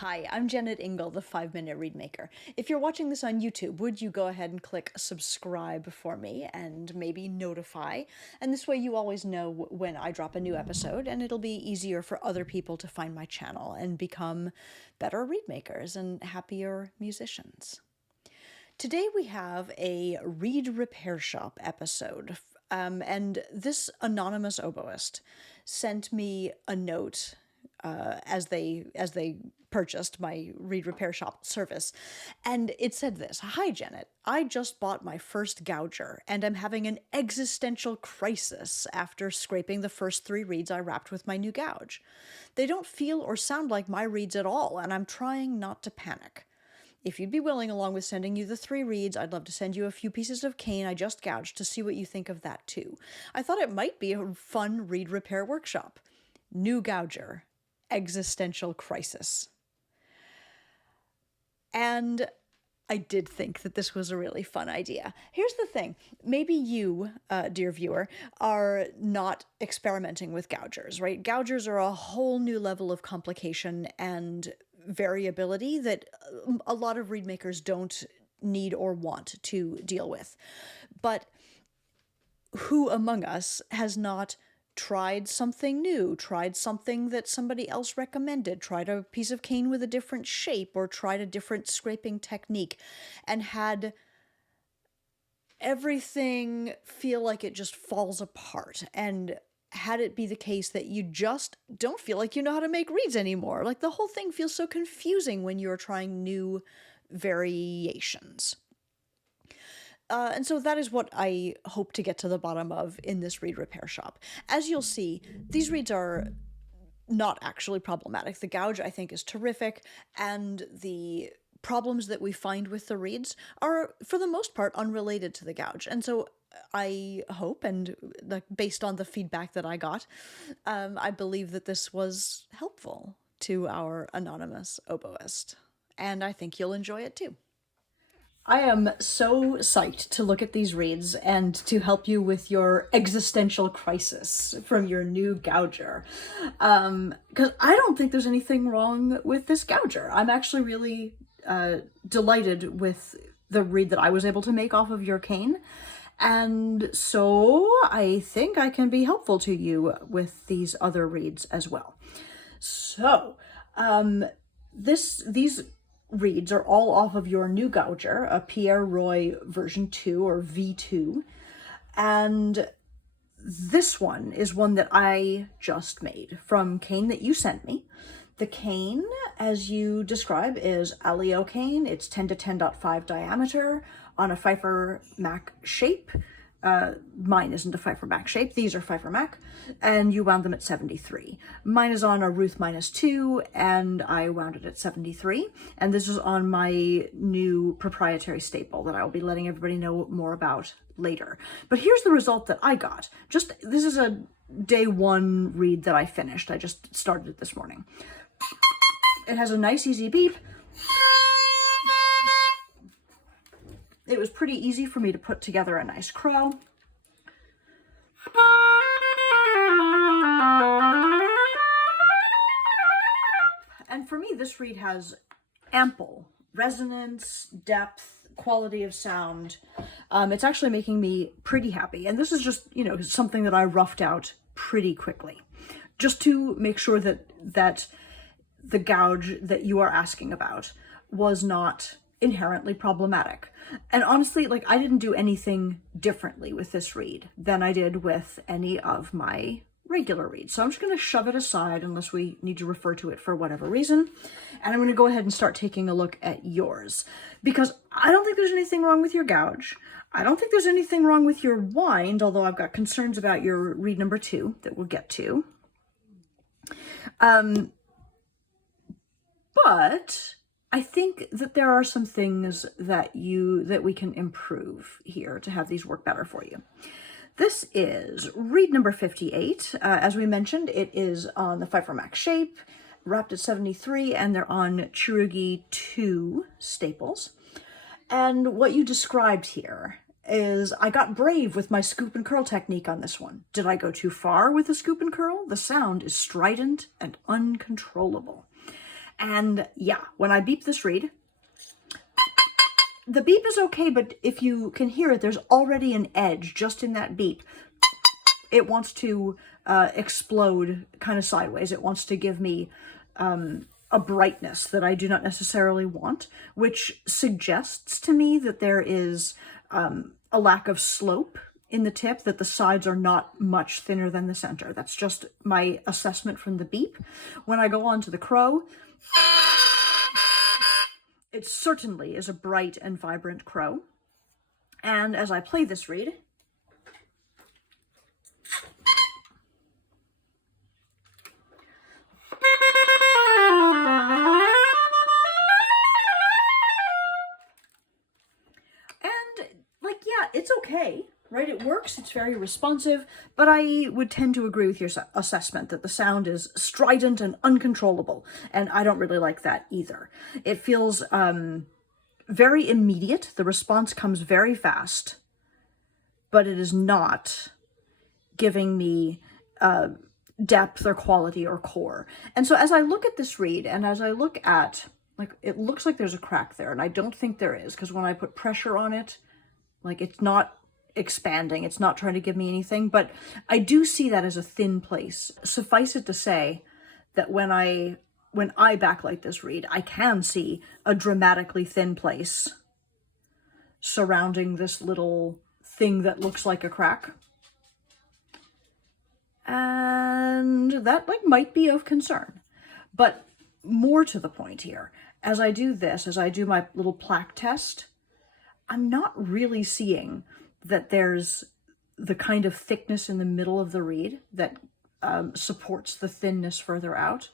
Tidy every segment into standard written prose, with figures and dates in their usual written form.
Hi, I'm Jennet Ingle, the 5-Minute Read Maker. If you're watching this on YouTube, would you go ahead and click subscribe for me and maybe notify? And this way you always know when I drop a new episode, and it'll be easier for other people to find my channel and become better read makers and happier musicians. Today we have a Read Repair Shop episode, and this anonymous oboist sent me a note as they purchased my Read Repair Shop service, and it said this: "Hi Janet, I just bought my first gouger, and I'm having an existential crisis after scraping the first 3 reeds I wrapped with my new gouge. They don't feel or sound like my reeds at all, and I'm trying not to panic. If you'd be willing, along with sending you the 3 reeds, I'd love to send you a few pieces of cane I just gouged to see what you think of that too. I thought it might be a fun reed repair workshop. New gouger. Existential crisis." And I did think that this was a really fun idea. Here's the thing. Maybe you, dear viewer, are not experimenting with gougers, right? Gougers are a whole new level of complication and variability that a lot of reed makers don't need or want to deal with. But who among us has not tried something new, tried something that somebody else recommended, tried a piece of cane with a different shape, or tried a different scraping technique, and had everything feel like it just falls apart, and had it be the case that you just don't feel like you know how to make reeds anymore? Like, the whole thing feels so confusing when you're trying new variations. And so that is what I hope to get to the bottom of in this reed repair shop. As you'll see, these reeds are not actually problematic. The gouge, I think, is terrific, and the problems that we find with the reeds are, for the most part, unrelated to the gouge. And so I hope, and based on the feedback that I got, I believe that this was helpful to our anonymous oboist, and I think you'll enjoy it too. I am so psyched to look at these reads and to help you with your existential crisis from your new gouger. Because I don't think there's anything wrong with this gouger. I'm actually really delighted with the read that I was able to make off of your cane. And so I think I can be helpful to you with these other reads as well. So, these reads are all off of your new gouger, a Pierre Roy version 2 or V2. And this one is one that I just made from cane that you sent me. The cane, as you describe, is Alio cane. It's 10 to 10.5 diameter on a Pfeiffer Mac shape. Mine isn't a Pfeiffer Mac shape. These are Pfeiffer Mac, and you wound them at 73. Mine is on a Ruth -2, and I wound it at 73. And this is on my new proprietary staple that I will be letting everybody know more about later. But here's the result that I got. This is a day 1 read that I finished. I just started it this morning. It has a nice, easy beep. It was pretty easy for me to put together a nice crow. And for me, this reed has ample resonance, depth, quality of sound. It's actually making me pretty happy. And this is just, something that I roughed out pretty quickly, just to make sure that the gouge that you are asking about was not inherently problematic. And honestly, I didn't do anything differently with this reed than I did with any of my regular reeds. So I'm just going to shove it aside unless we need to refer to it for whatever reason. And I'm going to go ahead and start taking a look at yours, because I don't think there's anything wrong with your gouge. I don't think there's anything wrong with your wind, although I've got concerns about your reed number 2 that we'll get to. But I think that there are some things that we can improve here to have these work better for you. This is reed number 58. As we mentioned, it is on the Pfeiffer Mac shape, wrapped at 73, and they're on Chirugi 2 staples. And what you described here is I got brave with my scoop and curl technique on this one. Did I go too far with the scoop and curl? The sound is strident and uncontrollable. And yeah, when I beep this reed, the beep is okay, but if you can hear it, there's already an edge just in that beep. It wants to explode kind of sideways. It wants to give me a brightness that I do not necessarily want, which suggests to me that there is a lack of slope in the tip, that the sides are not much thinner than the center. That's just my assessment from the beep. When I go on to the crow, it certainly is a bright and vibrant crow. And as I play this reed, it's okay, right? It works, it's very responsive, but I would tend to agree with your assessment that the sound is strident and uncontrollable, and I don't really like that either. It feels very immediate. The response comes very fast, but it is not giving me depth or quality or core. And so as I look at this reed, and as I look at, like, it looks like there's a crack there, and I don't think there is, because when I put pressure on it, like, it's not expanding, it's not trying to give me anything, but I do see that as a thin place. Suffice it to say that when I backlight this reed, I can see a dramatically thin place surrounding this little thing that looks like a crack. And that, like, might be of concern. But more to the point here, as I do this, as I do my little plaque test, I'm not really seeing that there's the kind of thickness in the middle of the reed that supports the thinness further out.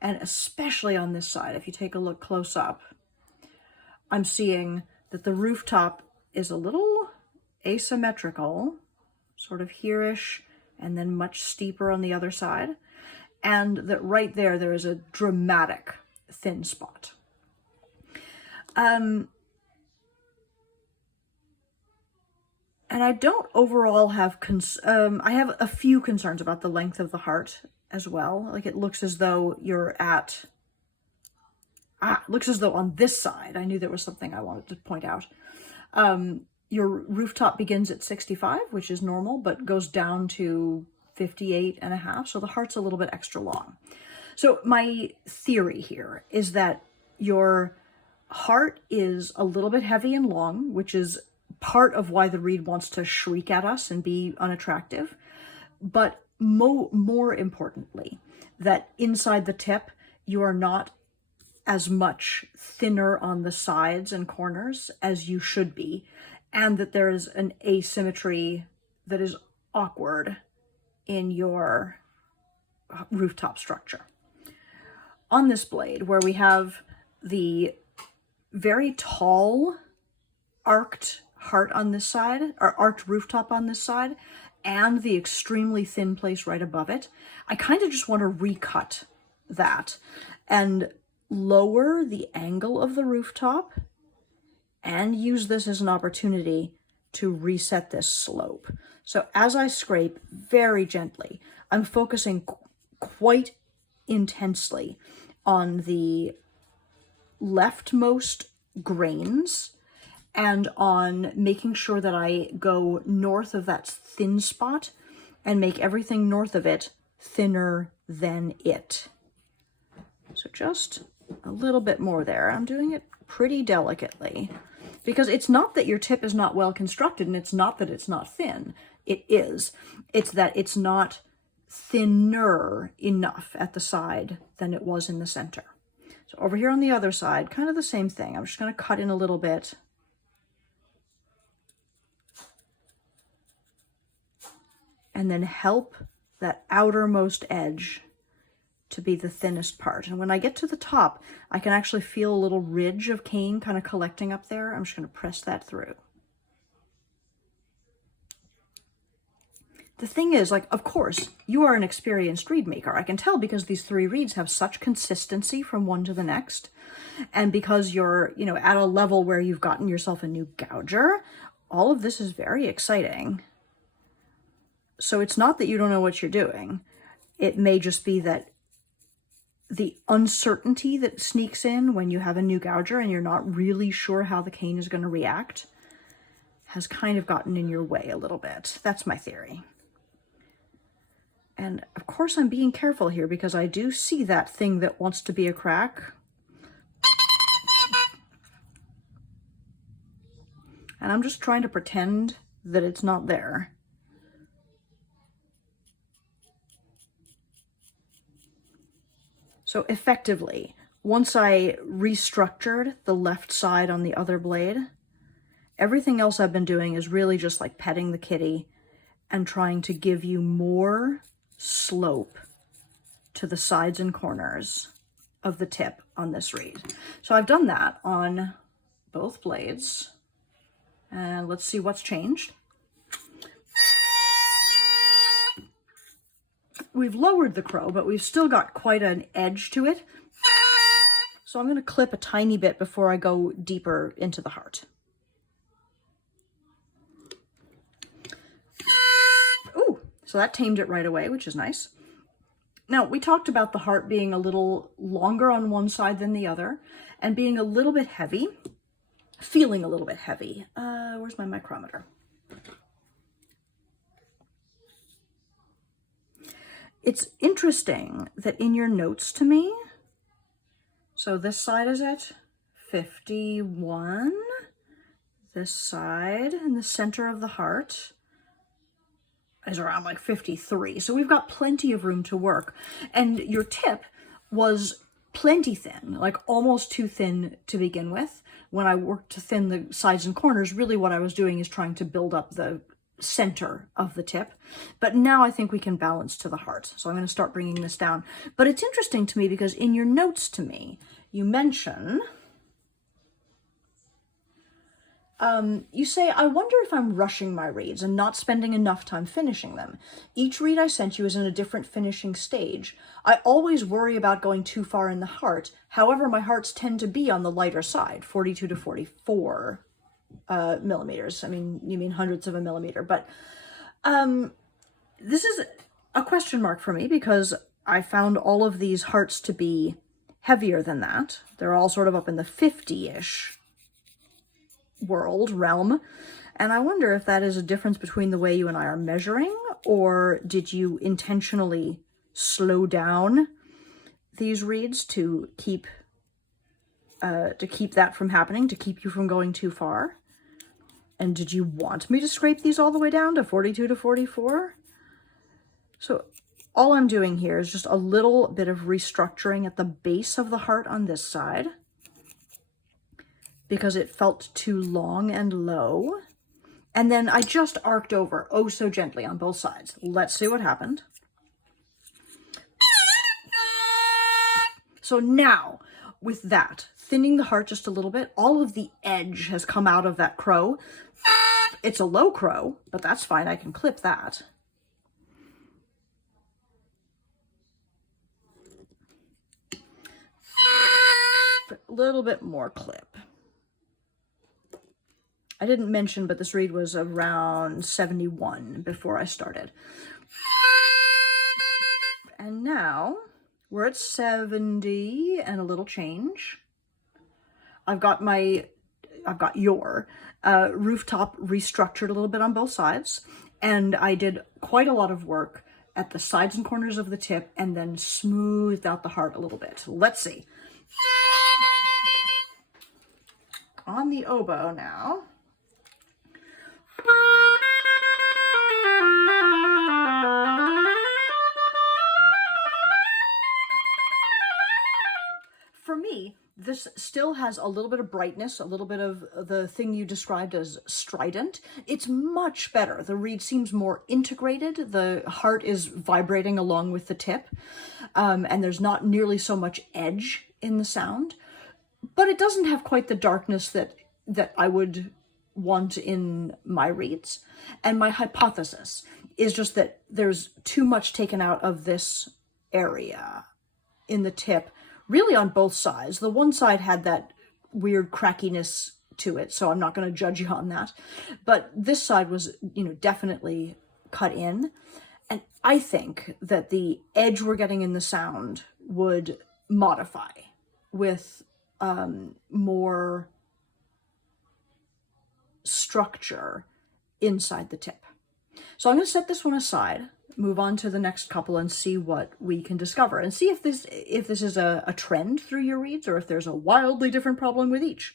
And especially on this side, if you take a look close up, I'm seeing that the rooftop is a little asymmetrical, sort of here-ish, and then much steeper on the other side. And that right there is a dramatic thin spot. And I don't overall have, I have a few concerns about the length of the heart as well. Like, it looks as though you're at, it looks as though on this side, I knew there was something I wanted to point out. Your rooftop begins at 65, which is normal, but goes down to 58.5. So the heart's a little bit extra long. So my theory here is that your heart is a little bit heavy and long, which is part of why the reed wants to shriek at us and be unattractive, but more importantly, that inside the tip, you are not as much thinner on the sides and corners as you should be, and that there is an asymmetry that is awkward in your rooftop structure. On this blade, where we have the very tall arced heart on this side, or arched rooftop on this side, and the extremely thin place right above it, I kind of just want to recut that and lower the angle of the rooftop and use this as an opportunity to reset this slope. So as I scrape very gently, I'm focusing quite intensely on the leftmost grains and on making sure that I go north of that thin spot and make everything north of it thinner than it. So just a little bit more there. I'm doing it pretty delicately, because it's not that your tip is not well constructed, and it's not that it's not thin. It is. It's that it's not thinner enough at the side than it was in the center. So over here on the other side, kind of the same thing. I'm just going to cut in a little bit. And then help that outermost edge to be the thinnest part. And when I get to the top, I can actually feel a little ridge of cane kind of collecting up there. I'm just going to press that through. The thing is, like, of course, you are an experienced reed maker. I can tell because these three reeds have such consistency from one to the next. And because you're, you know, at a level where you've gotten yourself a new gouger, all of this is very exciting. So it's not that you don't know what you're doing. It may just be that the uncertainty that sneaks in when you have a new gouger and you're not really sure how the cane is going to react has kind of gotten in your way a little bit. That's my theory. And of course I'm being careful here because I do see that thing that wants to be a crack. And I'm just trying to pretend that it's not there. So effectively, once I restructured the left side on the other blade, everything else I've been doing is really just like petting the kitty and trying to give you more slope to the sides and corners of the tip on this reed. So I've done that on both blades. And let's see what's changed. We've lowered the crow, but we've still got quite an edge to it. So I'm going to clip a tiny bit before I go deeper into the heart. Ooh, so that tamed it right away, which is nice. Now, we talked about the heart being a little longer on one side than the other and being a little bit heavy, feeling a little bit heavy. Where's my micrometer? It's interesting that in your notes to me, so this side is at 51, this side in the center of the heart is around like 53. So we've got plenty of room to work. And your tip was plenty thin, like almost too thin to begin with. When I worked to thin the sides and corners, really what I was doing is trying to build up the center of the tip. But now I think we can balance to the heart. So I'm going to start bringing this down. But it's interesting to me because in your notes to me, you mention, you say, I wonder if I'm rushing my reeds and not spending enough time finishing them. Each reed I sent you is in a different finishing stage. I always worry about going too far in the heart. However, my hearts tend to be on the lighter side, 42 to 44 millimeters. I mean, you mean hundredths of a millimeter, but this is a question mark for me because I found all of these hearts to be heavier than that. They're all sort of up in the 50-ish realm. And I wonder if that is a difference between the way you and I are measuring, or did you intentionally slow down these reeds to keep that from happening, to keep you from going too far? And did you want me to scrape these all the way down to 42 to 44? So all I'm doing here is just a little bit of restructuring at the base of the heart on this side because it felt too long and low. And then I just arced over, oh so gently on both sides. Let's see what happened. So now, with that, thinning the heart just a little bit, all of the edge has come out of that crow. It's a low crow, but that's fine. I can clip that. A little bit more clip. I didn't mention, but this reed was around 71 before I started. And now we're at 70 and a little change. I've got your rooftop restructured a little bit on both sides, and I did quite a lot of work at the sides and corners of the tip and then smoothed out the heart a little bit. Let's see. On the oboe now. For me, this still has a little bit of brightness, a little bit of the thing you described as strident. It's much better. The reed seems more integrated. The heart is vibrating along with the tip, and there's not nearly so much edge in the sound. But it doesn't have quite the darkness that I would want in my reeds. And my hypothesis is just that there's too much taken out of this area in the tip, really on both sides. The one side had that weird crackiness to it, so I'm not going to judge you on that. But this side was, definitely cut in. And I think that the edge we're getting in the sound would modify with more structure inside the tip. So I'm going to set this one aside, move on to the next couple, and see what we can discover, and see if this is a trend through your reads, or if there's a wildly different problem with each.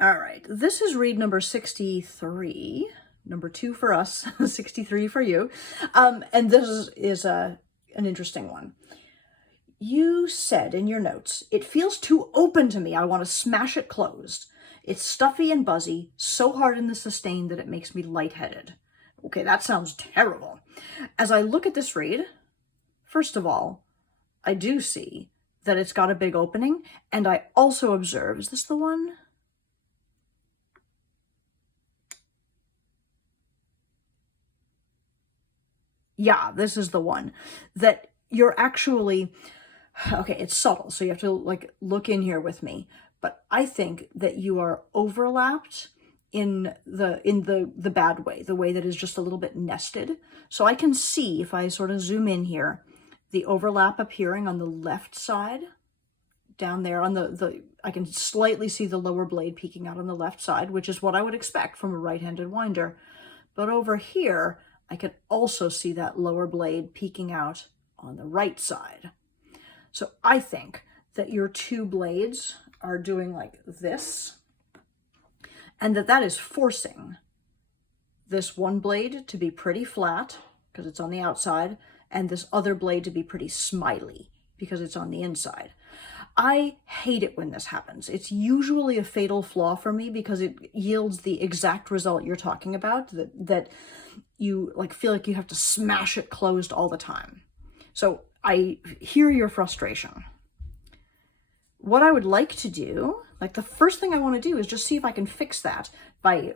All right, this is read number 63, number 2 for us, 63 for you, and this is an interesting one. You said in your notes, "It feels too open to me. I want to smash it closed. It's stuffy and buzzy, so hard in the sustain that it makes me lightheaded." Okay, that sounds terrible. As I look at this read, first of all, I do see that it's got a big opening, and I also observe, is this the one? Yeah, this is the one that you're actually, okay, it's subtle, so you have to like look in here with me, but I think that you are overlapped in the bad way, the way that is just a little bit nested. So I can see, if I sort of zoom in here, the overlap appearing on the left side, down there on I can slightly see the lower blade peeking out on the left side, which is what I would expect from a right-handed winder. But over here, I can also see that lower blade peeking out on the right side. So I think that your 2 blades are doing like this, and that is forcing this one blade to be pretty flat because it's on the outside, and this other blade to be pretty smiley because it's on the inside. I hate it when this happens. It's usually a fatal flaw for me because it yields the exact result you're talking about, that you like feel like you have to smash it closed all the time. So I hear your frustration. What I would like to do, like the first thing I want to do is just see if I can fix that by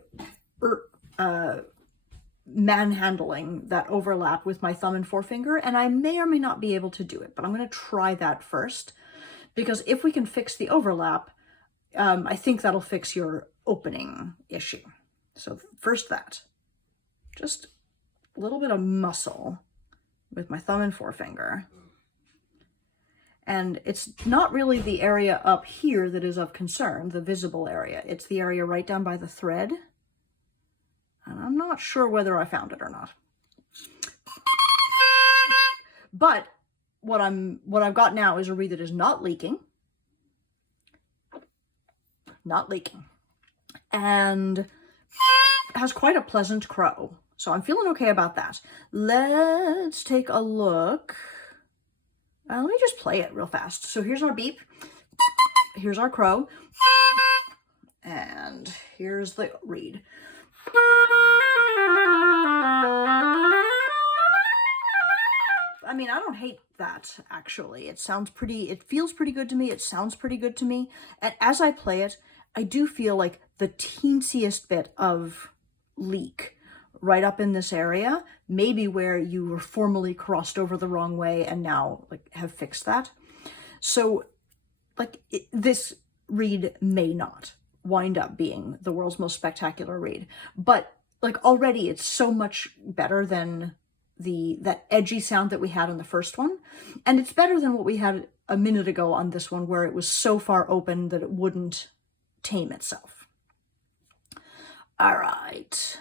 manhandling that overlap with my thumb and forefinger, and I may or may not be able to do it, but I'm going to try that first, because if we can fix the overlap, I think that'll fix your opening issue. So first that, just a little bit of muscle with my thumb and forefinger. And it's not really the area up here that is of concern, the visible area. It's the area right down by the thread. And I'm not sure whether I found it or not. But what I've got now is a reed that is not leaking. Not leaking. And has quite a pleasant crow. So I'm feeling okay about that. Let's take a look. Let me just play it real fast. So here's our beep. Here's our crow. And here's the reed. I mean, I don't hate that, actually. It feels pretty good to me. It sounds pretty good to me. And as I play it, I do feel like the teensiest bit of leak right up in this area, maybe where you were formerly crossed over the wrong way and now like have fixed that. So like this reed may not wind up being the world's most spectacular reed, but like already it's so much better than that edgy sound that we had on the first one, and it's better than what we had a minute ago on this one, where it was so far open that it wouldn't tame itself. All right.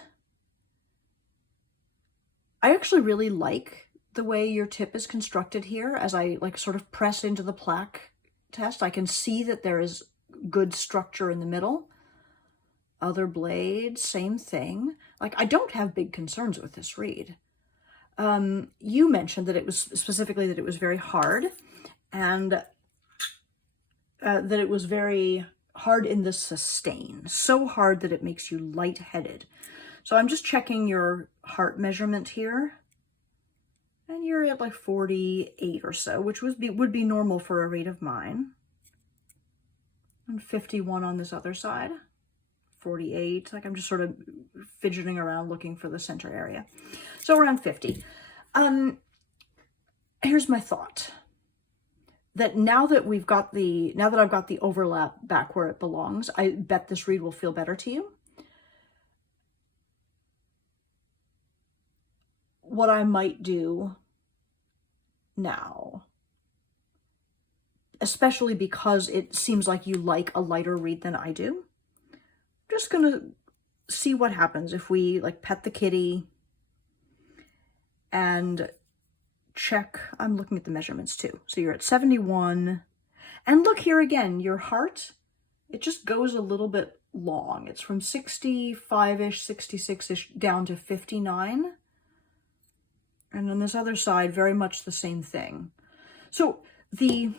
I actually really like the way your tip is constructed here. As I like sort of press into the plaque test, I can see that there is good structure in the middle. Other blades, same thing. Like, I don't have big concerns with this reed. You mentioned that it was specifically that it was very hard, and that it was very hard in the sustain, so hard that it makes you lightheaded. So I'm just checking your heart measurement here, and you're at like 48 or so, which would be normal for a reed of mine. And 51 on this other side, 48. Like, I'm just sort of fidgeting around looking for the center area. So around 50. Here's my thought. That now that I've got the overlap back where it belongs, I bet this reed will feel better to you. What I might do now, especially because it seems like you like a lighter read than I do. I'm just gonna see what happens if we like pet the kitty and check. I'm looking at the measurements too. So you're at 71. And look here again, your heart, it just goes a little bit long. It's from 65-ish, 66-ish down to 59. And on this other side, very much the same thing. So the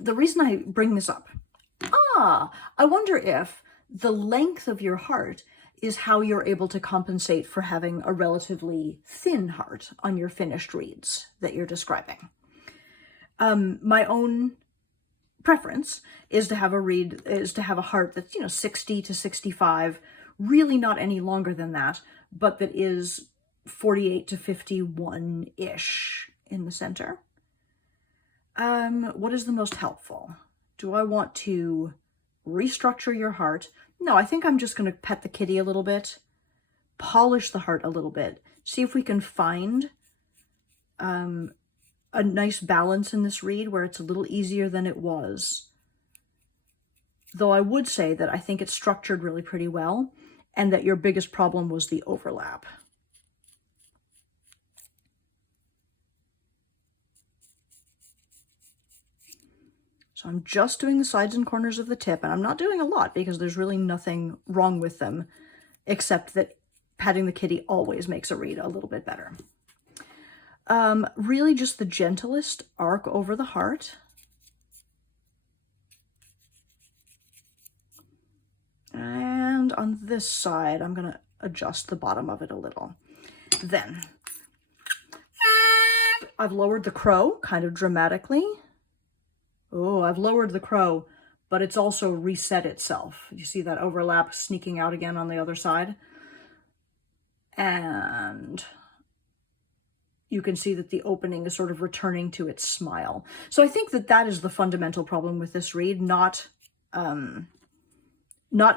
reason I bring this up, I wonder if the length of your heart is how you're able to compensate for having a relatively thin heart on your finished reads that you're describing. My own preference is to have a heart that's, 60 to 65, really not any longer than that, but that is 48 to 51-ish in the center. What is the most helpful? Do I want to restructure your heart? No, I think I'm just going to pet the kitty a little bit, polish the heart a little bit, see if we can find a nice balance in this read where it's a little easier than it was. Though I would say that I think it's structured really pretty well, and that your biggest problem was the overlap. So I'm just doing the sides and corners of the tip, and I'm not doing a lot because there's really nothing wrong with them, except that patting the kitty always makes a read a little bit better. Really just the gentlest arc over the heart. And on this side, I'm going to adjust the bottom of it a little. Then I've lowered the crow kind of dramatically. Oh, I've lowered the crow, but it's also reset itself. You see that overlap sneaking out again on the other side? And you can see that the opening is sort of returning to its smile. So I think that that is the fundamental problem with this read, not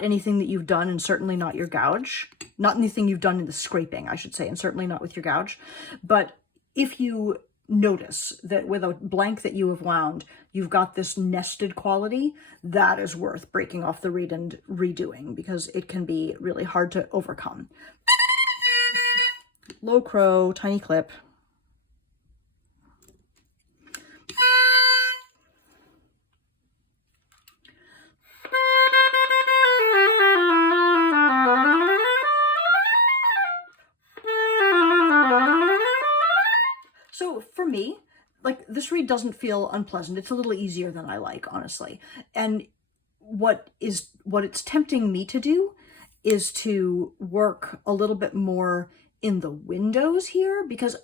anything that you've done, and certainly not your gouge. Not anything you've done in the scraping, I should say, and certainly not with your gouge. But if you notice that with a blank that you have wound, you've got this nested quality, that is worth breaking off the read and redoing, because it can be really hard to overcome. Low crow, tiny clip. So for me, like, this read doesn't feel unpleasant. It's a little easier than I like, honestly. And what it's tempting me to do is to work a little bit more in the windows here, because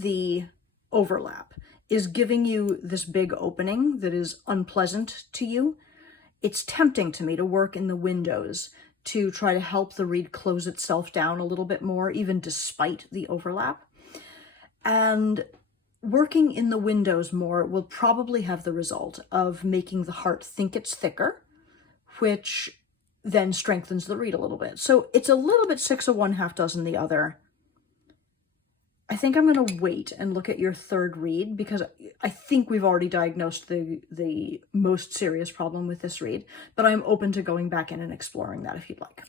the overlap is giving you this big opening that is unpleasant to you, it's tempting to me to work in the windows to try to help the read close itself down a little bit more, even despite the overlap. And working in the windows more will probably have the result of making the heart think it's thicker, which then strengthens the read a little bit. So it's a little bit 6 of one, half dozen the other. I think I'm going to wait and look at your third read, because I think we've already diagnosed the most serious problem with this read, but I'm open to going back in and exploring that if you'd like.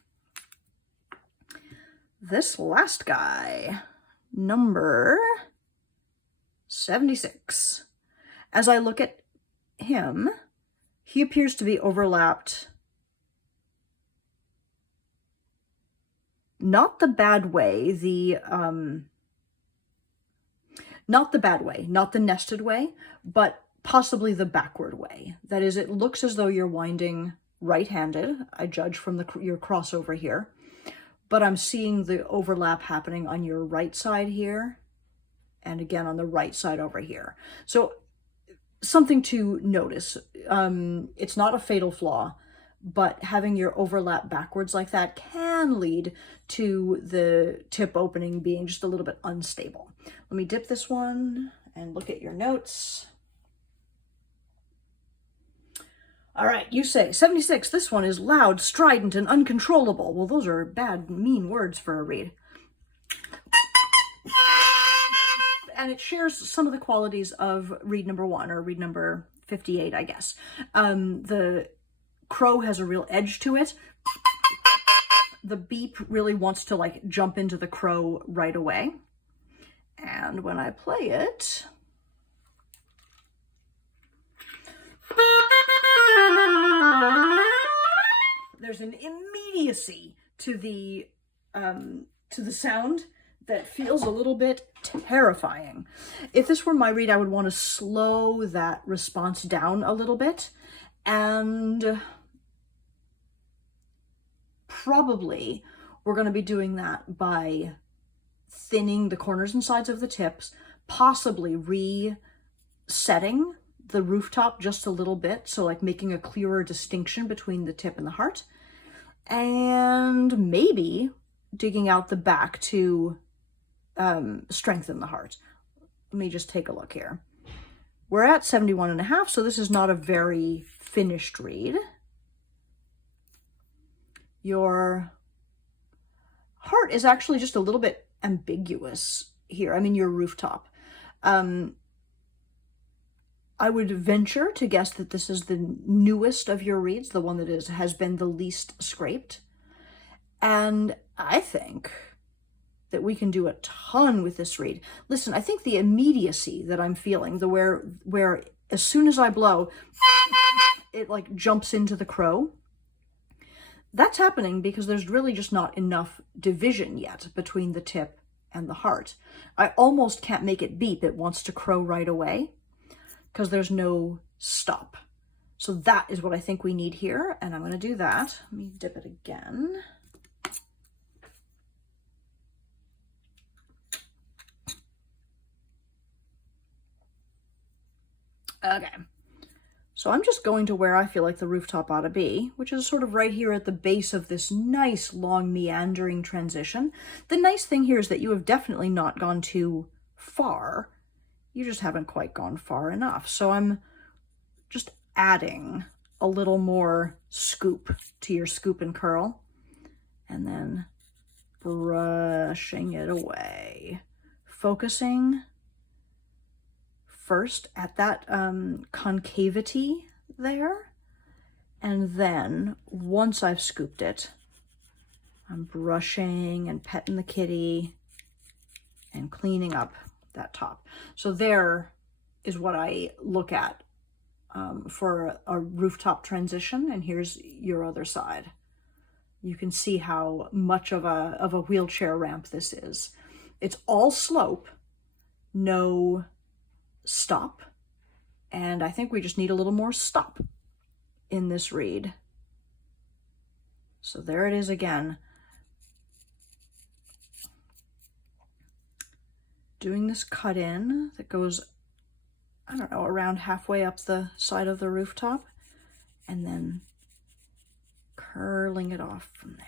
This last guy, number 76. As I look at him, he appears to be overlapped. Not the bad way, not the nested way, but possibly the backward way. That is, it looks as though you're winding right-handed, I judge from your crossover here, but I'm seeing the overlap happening on your right side here, and again on the right side over here. So something to notice. It's not a fatal flaw, but having your overlap backwards like that can lead to the tip opening being just a little bit unstable. Let me dip this one and look at your notes. All right, you say 76, this one is loud, strident, and uncontrollable. Well, those are bad, mean words for a read. and it shares some of the qualities of reed number 1, or reed number 58, I guess. The crow has a real edge to it. The beep really wants to like jump into the crow right away. And when I play it, there's an immediacy to the sound that feels a little bit terrifying. If this were my reed, I would want to slow that response down a little bit, and probably we're going to be doing that by thinning the corners and sides of the tips, possibly resetting the rooftop just a little bit, so like making a clearer distinction between the tip and the heart, and maybe digging out the back to strengthen the heart. Let me just take a look here. We're at 71.5, so this is not a very finished reed. Your heart is actually just a little bit ambiguous here. I mean, your rooftop. I would venture to guess that this is the newest of your reeds, the one that has been the least scraped. And I think that we can do a ton with this reed. Listen, I think the immediacy that I'm feeling, the where as soon as I blow, it like jumps into the crow, that's happening because there's really just not enough division yet between the tip and the heart. I almost can't make it beep. It wants to crow right away because there's no stop. So that is what I think we need here, and I'm going to do that. Let me dip it again. Okay, so I'm just going to where I feel like the rooftop ought to be, which is sort of right here at the base of this nice long meandering transition. The nice thing here is that you have definitely not gone too far. You just haven't quite gone far enough. So I'm just adding a little more scoop to your scoop and curl, and then brushing it away, focusing first at that concavity there, and then once I've scooped it, I'm brushing and petting the kitty and cleaning up that top. So there is what I look at for a rooftop transition, and here's your other side. You can see how much of a wheelchair ramp this is. It's all slope, no stop, and I think we just need a little more stop in this reed. So there it is again. Doing this cut in that goes, I don't know, around halfway up the side of the rooftop, and then curling it off from there.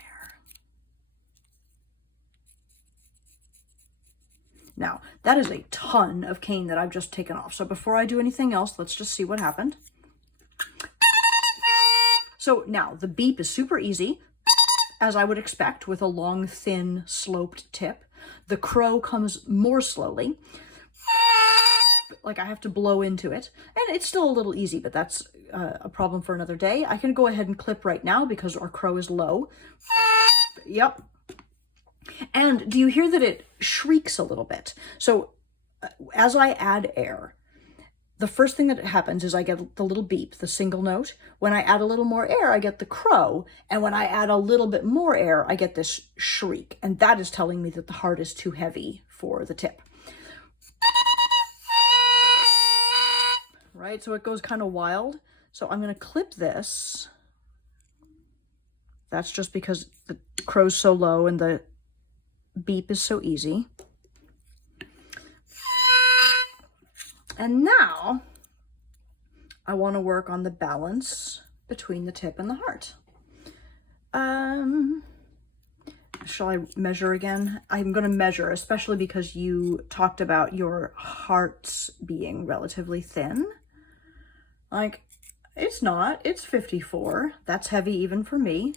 Now, that is a ton of cane that I've just taken off. So before I do anything else, let's just see what happened. So now the beep is super easy, as I would expect with a long, thin, sloped tip. The crow comes more slowly, like I have to blow into it, and it's still a little easy, but that's a problem for another day. I can go ahead and clip right now because our crow is low. Yep. And do you hear that it shrieks a little bit? So as I add air, the first thing that happens is I get the little beep, the single note. When I add a little more air, I get the crow. And when I add a little bit more air, I get this shriek. And that is telling me that the heart is too heavy for the tip. Right? So it goes kind of wild. So I'm going to clip this. That's just because the crow's so low and the beep is so easy. And now I want to work on the balance between the tip and the heart. Shall I measure again? I'm going to measure, especially because you talked about your hearts being relatively thin. Like, it's not. It's 54. That's heavy even for me.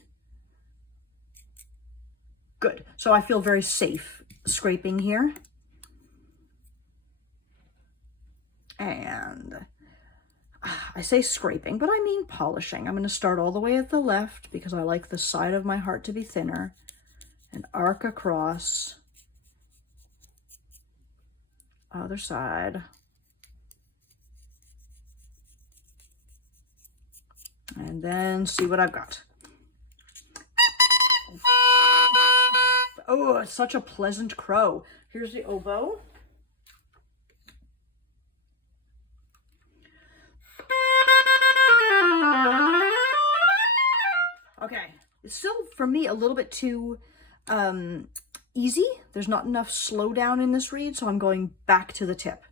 Good. So I feel very safe scraping here. And I say scraping, but I mean polishing. I'm going to start all the way at the left because I like the side of my heart to be thinner, and arc across. Other side. And then see what I've got. Oh, it's such a pleasant crow. Here's the oboe. Okay, it's still, for me, a little bit too easy. There's not enough slowdown in this reed, so I'm going back to the tip.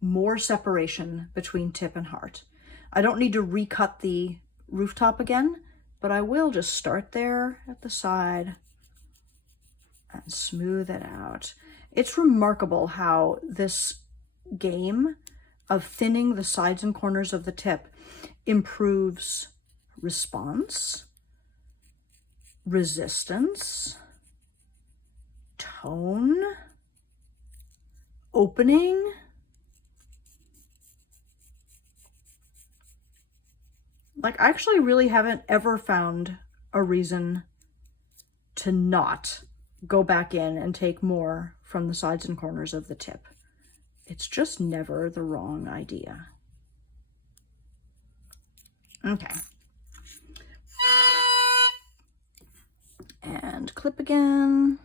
More separation between tip and heart. I don't need to recut the rooftop again, but I will just start there at the side and smooth it out. It's remarkable how this game of thinning the sides and corners of the tip improves response, resistance, tone, opening. Like, I actually really haven't ever found a reason to not go back in and take more from the sides and corners of the tip. It's just never the wrong idea. Okay. And clip again.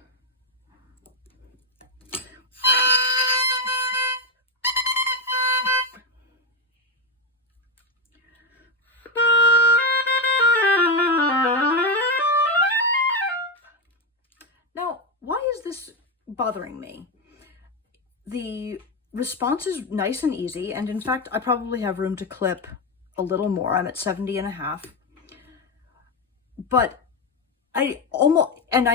Now, why is this bothering me? The response is nice and easy, and in fact, I probably have room to clip a little more. I'm at 70.5. But I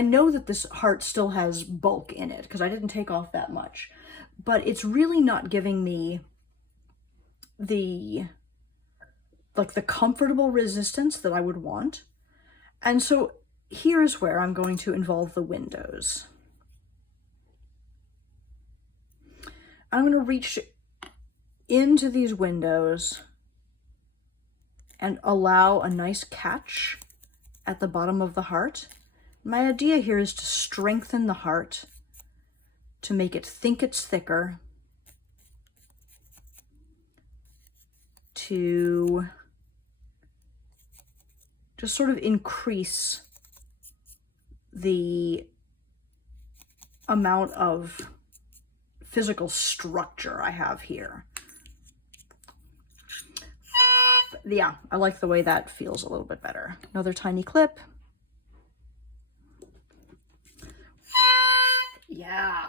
know that this heart still has bulk in it because I didn't take off that much, but it's really not giving me the comfortable resistance that I would want. And so here's where I'm going to involve the windows. I'm going to reach into these windows and allow a nice catch at the bottom of the heart. My idea here is to strengthen the heart, to make it think it's thicker, to just sort of increase the amount of physical structure I have here. Yeah, I like the way that feels a little bit better. Another tiny clip. Yeah.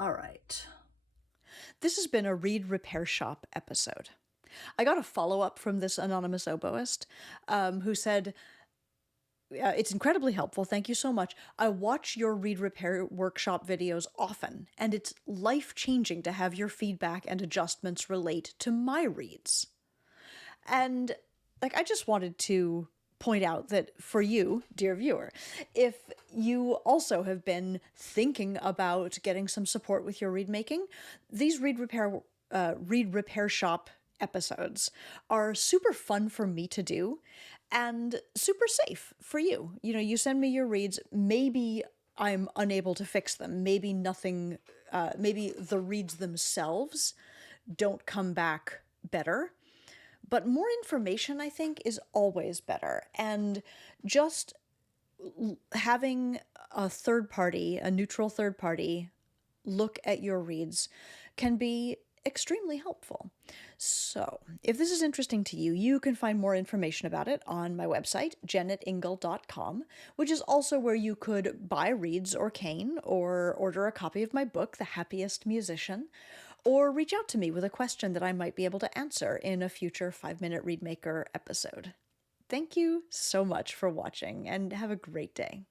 All right. This has been a Reed Repair Shop episode. I got a follow-up from this anonymous oboist who said, it's incredibly helpful. Thank you so much. I watch your Reed Repair Workshop videos often, and it's life-changing to have your feedback and adjustments relate to my reeds. And I just wanted to point out that for you, dear viewer, if you also have been thinking about getting some support with your reed making, these Reed Repair Shop episodes are super fun for me to do and super safe for you. You know, you send me your reeds, maybe I'm unable to fix them. Maybe nothing, maybe the reeds themselves don't come back better. But more information, I think, is always better. And just having a third party, a neutral third party, look at your reeds can be extremely helpful. So if this is interesting to you, you can find more information about it on my website, jennetingle.com, which is also where you could buy reeds or cane, or order a copy of my book, The Happiest Musician, or reach out to me with a question that I might be able to answer in a future 5-Minute Reed Maker episode. Thank you so much for watching, and have a great day.